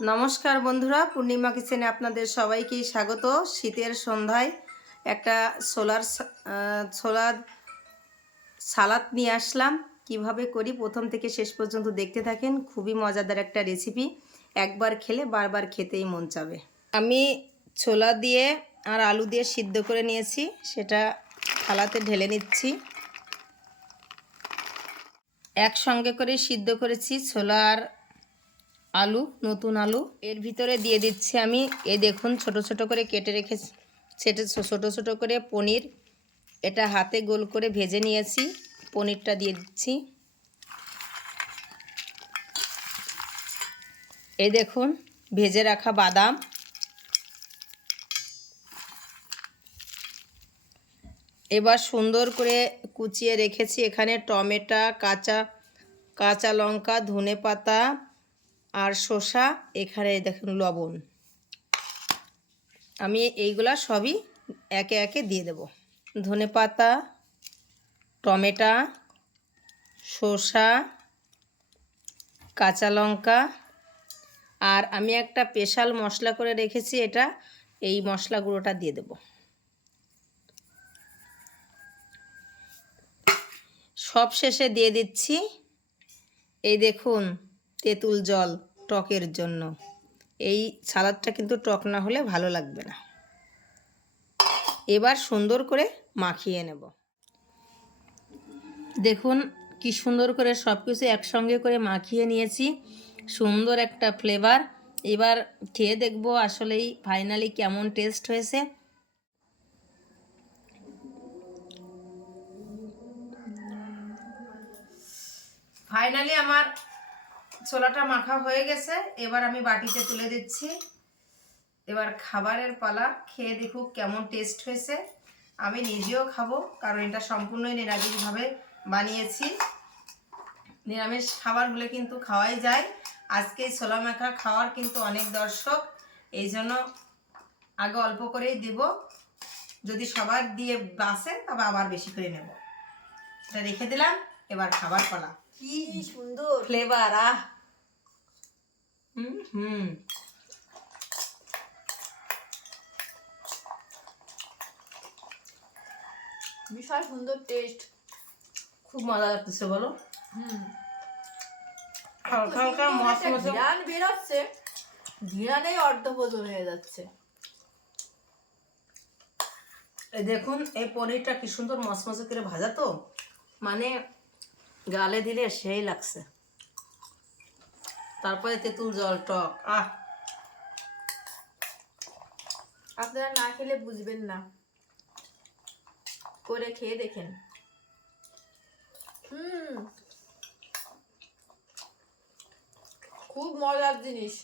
নমস্কার বন্ধুরা, পূর্ণিমা কিচেনে আপনাদের সবাইকেই স্বাগত। শীতের সন্ধ্যায় একটা ছোলার সালাদ নিয়ে আসলাম। কিভাবে করি প্রথম থেকে শেষ পর্যন্ত দেখতে থাকেন। খুবই মজাদার একটা রেসিপি, একবার খেলে বারবার খেতেই মন চাবে। আমি ছোলা দিয়ে আর আলু দিয়ে সিদ্ধ করে নিয়েছি, সেটা থালাতে ঢেলে নিচ্ছি। একসঙ্গে করে সিদ্ধ করেছি ছোলা আর আলু, নতুন আলু। এর ভিতরে দিয়ে দিচ্ছি আমি, এই দেখুন ছোট ছোট করে কেটে রেখেছি, সেটা ছোট ছোট করে পনির, এটা হাতে গোল করে ভেজে নিয়েছি। পনিরটা দিয়ে দিচ্ছি। এই দেখুন ভেজে রাখা বাদাম, এবার সুন্দর করে কুচিয়ে রেখেছি এখানে টমেটো, কাঁচা লঙ্কা, ধনেপাতা আর শসা, এখানে দেখুন লবণ। আমি এইগুলা সবই একে একে দিয়ে দেব। ধনেপাতা, টমেটো, শসা, কাঁচা লঙ্কা, আর আমি একটা স্পেশাল মশলা করে রেখেছি, এটা এই মশলা গুঁড়োটা দিয়ে দেব। সব শেষে দিয়ে দিচ্ছি এই দেখুন তেঁতুল জল, টকের জন্য। এই সালাদটা কিন্তু টক না হলে ভালো লাগবে না। এবার সুন্দর করে মাখিয়ে নেব। দেখুন কি সুন্দর করে সব কিছু একসঙ্গে করে মাখিয়ে নিয়েছি, সুন্দর একটা ফ্লেভার। এবার খেয়ে দেখব আসলেই ফাইনালি কেমন টেস্ট হয়েছে। ফাইনালি আমার ছোলাটা মাখা হয়ে গেছে, এবার আমি বাটিতে তুলে দিচ্ছি। এবার খাবারের পালা, খেয়ে দেখুক কেমন টেস্ট হয়েছে। আমি নিজেও খাবো, কারণ এটা সম্পূর্ণই নিরামিষভাবে বানিয়েছি। নিরামিষ খাবারগুলো কিন্তু খাওয়াই যায়। আজকে ছোলা মাখা খাওয়ার কিন্তু অনেক দর্শক, এই জন্য আগে অল্প করেই দেব। যদি সবার দিয়ে বাসে তবে আবার বেশি করে নেব। এটা রেখে দিলাম, এবার খাবার পালা। কি সুন্দর ফ্লেভার, আহ হুম বিশাল সুন্দর টেস্ট, খুব মজা লাগতেছে বলো। হালকা হালকা ঘ্রাণ বেরোচ্ছে, ঘ্রাণেই অর্ধভোজন হয়ে যাচ্ছে। এই দেখুন এই পনিরটা কি সুন্দর মচমচে করে ভাজা, তো মানে গালে দিলে সেই লাগছে। তারপরে তেঁতুল জল, টক, আহ আপনারা না খেলে বুঝবেন না, করে খেয়ে দেখেন। খুব মজার জিনিস।